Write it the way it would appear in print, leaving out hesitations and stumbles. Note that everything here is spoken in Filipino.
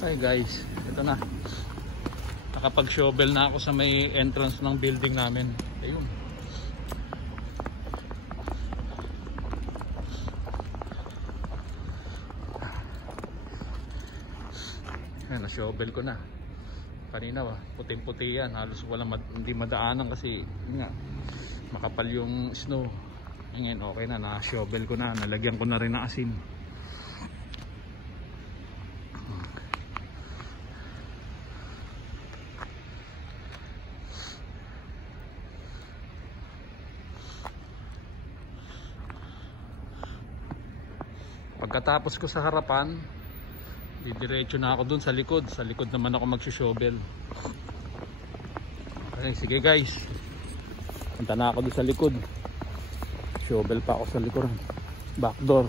Hi guys, ito na. Nakapag-shovel na ako sa may entrance ng building namin. Ayun. Ayan, na-shovel ko na. Kanina puting-puti yan. Halos hindi madaanan kasi nga, makapal yung snow. Ngayon okay na, na-shovel ko na. Nalagyan ko na rin ng asin. Pagkatapos ko sa harapan, didiretso na ako dun sa likod. Sa likod naman ako mag-shovel. Okay, sige guys. Punta na ako dun sa likod. Shovel pa ako sa likuran. Back door.